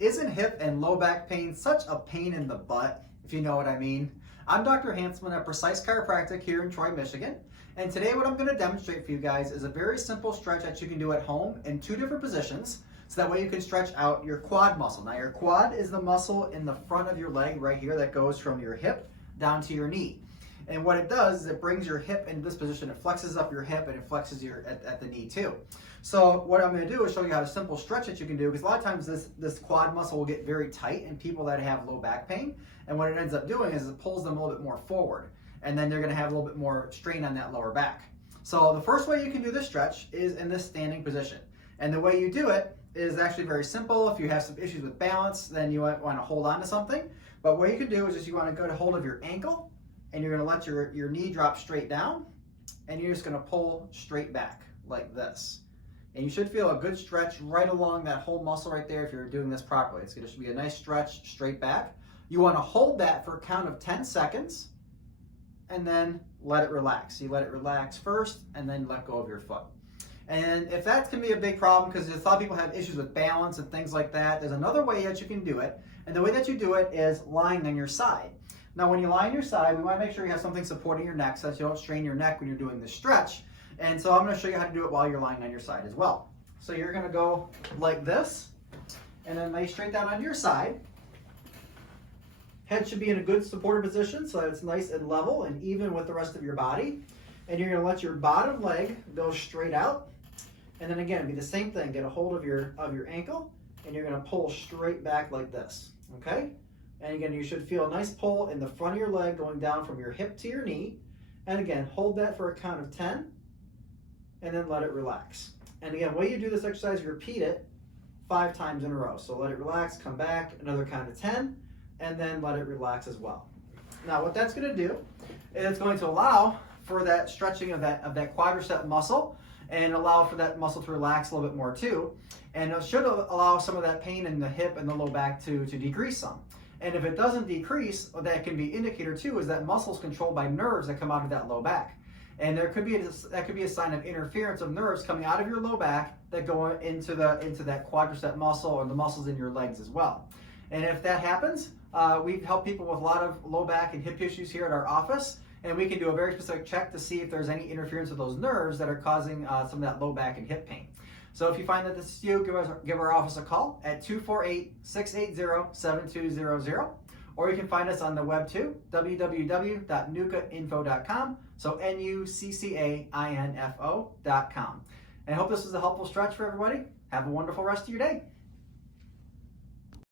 Isn't hip and low back pain such a pain in the butt, if you know what I mean? I'm Dr. Hanselman at Precise Chiropractic here in Troy, Michigan. And today what I'm going to demonstrate for you guys is a very simple stretch that you can do at home in two different positions. So that way you can stretch out your quad muscle. Now your quad is the muscle in the front of your leg right here that goes from your hip down to your knee. And what it does is it brings your hip into this position. It flexes up your hip and it flexes your at the knee too. So what I'm going to do is show you how a simple stretch that you can do, because a lot of times this quad muscle will get very tight in people that have low back pain. And what it ends up doing is it pulls them a little bit more forward. And then they're going to have a little bit more strain on that lower back. So the first way you can do this stretch is in this standing position. And the way you do it is actually very simple. If you have some issues with balance, then you want to hold on to something. But what you can do is just you want to get a hold of your ankle, and you're going to let your knee drop straight down, and you're just going to pull straight back like this. And you should feel a good stretch right along that whole muscle right there if you're doing this properly. It's going to be a nice stretch straight back. You want to hold that for a count of 10 seconds, and then let it relax. You let it relax first, and then let go of your foot. And if that can be a big problem, because a lot of people have issues with balance and things like that, there's another way that you can do it. And the way that you do it is lying on your side. Now, when you lie on your side, we want to make sure you have something supporting your neck so that you don't strain your neck when you're doing this stretch. And so I'm going to show you how to do it while you're lying on your side as well. So you're going to go like this, and then lay straight down on your side. Head should be in a good supported position so that it's nice and level and even with the rest of your body. And you're going to let your bottom leg go straight out. And then again, be the same thing. Get a hold of your ankle, and you're going to pull straight back like this. Okay? And again, you should feel a nice pull in the front of your leg going down from your hip to your knee. And again, hold that for a count of 10, and then let it relax. And again, when you do this exercise, you repeat it 5 times in a row. So let it relax, come back, another count of 10, and then let it relax as well. Now what that's going to do is it's going to allow for that stretching of that quadricep muscle, and allow for that muscle to relax a little bit more too. And it should allow some of that pain in the hip and the low back to decrease some. And if it doesn't decrease, that can be an indicator too, is that muscle is controlled by nerves that come out of that low back. And that could be a sign of interference of nerves coming out of your low back that go into that quadricep muscle or the muscles in your legs as well. And if that happens, we help people with a lot of low back and hip issues here at our office, and we can do a very specific check to see if there's any interference with those nerves that are causing some of that low back and hip pain. So if you find that this is you, give our office a call at 248-680-7200, or you can find us on the web too, www.nucainfo.com, so nuccainfo.com. And I hope this was a helpful stretch for everybody. Have a wonderful rest of your day.